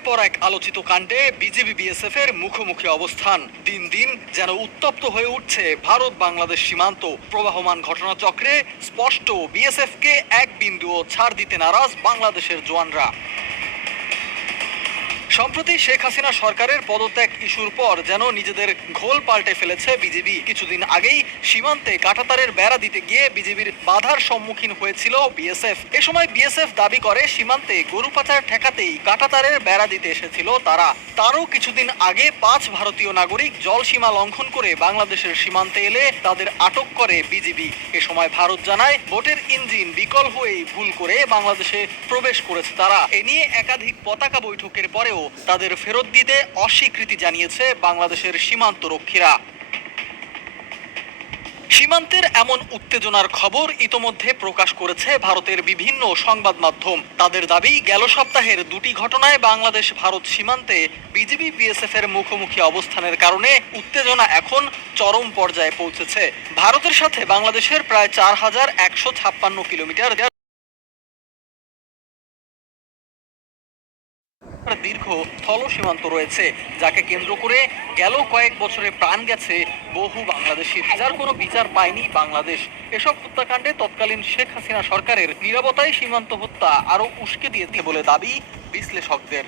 একের পর এক আলোচিত কাণ্ডে বিজিবি বিএসএফ এর মুখোমুখি অবস্থান। দিন দিন যেন উত্তপ্ত হয়ে উঠছে ভারত বাংলাদেশ সীমান্ত। প্রবাহমান ঘটনাচক্রে স্পষ্ট বিএসএফ কে এক বিন্দুও ছাড় দিতে নারাজ বাংলাদেশের জওয়ানরা। সম্প্রতি শেখ হাসিনা সরকারের পদত্যাগ ইস্যুর পর যেন নিজেদের ঘোল পাল্টে ফেলেছে বিজিবি। কিছুদিন আগেই সীমান্তে কাঁটাতারের বেড়া দিতে গিয়ে বিজিবির বাধার সম্মুখীন হয়েছিল বিএসএফ। এ সময় বিএসএফ দাবি করে সীমান্তে গরু পাচার ঠেকাতেই কাঁটাতারের বেড়া দিতে এসেছিল তারা। তারও কিছুদিন আগে 5 ভারতীয় নাগরিক জলসীমা লঙ্ঘন করে বাংলাদেশের সীমান্তে এলে তাদের আটক করে বিজিবি। এ সময় ভারত জানায় বোটের ইঞ্জিন বিকল হয়েই ভুল করে বাংলাদেশে প্রবেশ করেছে তারা। এ নিয়ে একাধিক পতাকা বৈঠকের পরেও তাদের ফেরত দিতে অস্বীকৃতি জানিয়েছে বাংলাদেশের সীমান্ত রক্ষীরা। সীমান্তের এমন উত্তেজনার খবর ইতোমধ্যে প্রকাশ করেছে ভারতের বিভিন্ন সংবাদ মাধ্যম। তাদের দাবি, গেল সপ্তাহের দুটি ঘটনায় বাংলাদেশ ভারত সীমান্তে বিজিবি বিএসএফ এর মুখোমুখি অবস্থানের কারণে উত্তেজনা এখন চরম পর্যায়ে পৌঁছেছে। ভারতের সাথে বাংলাদেশের প্রায় 4156 কিলোমিটার দীর্ঘ স্থল সীমান্ত রয়েছে, যাকে কেন্দ্র করে গেল কয়েক বছরে প্রাণ গেছে বহু বাংলাদেশির, যার কোনো বিচার পায়নি বাংলাদেশ। এসব হত্যাকাণ্ডে তৎকালীন শেখ হাসিনা সরকারের নীরবতায় সীমান্ত হত্যা আরও উস্কে দিয়েছে বলে দাবি বিশ্লেষকদের।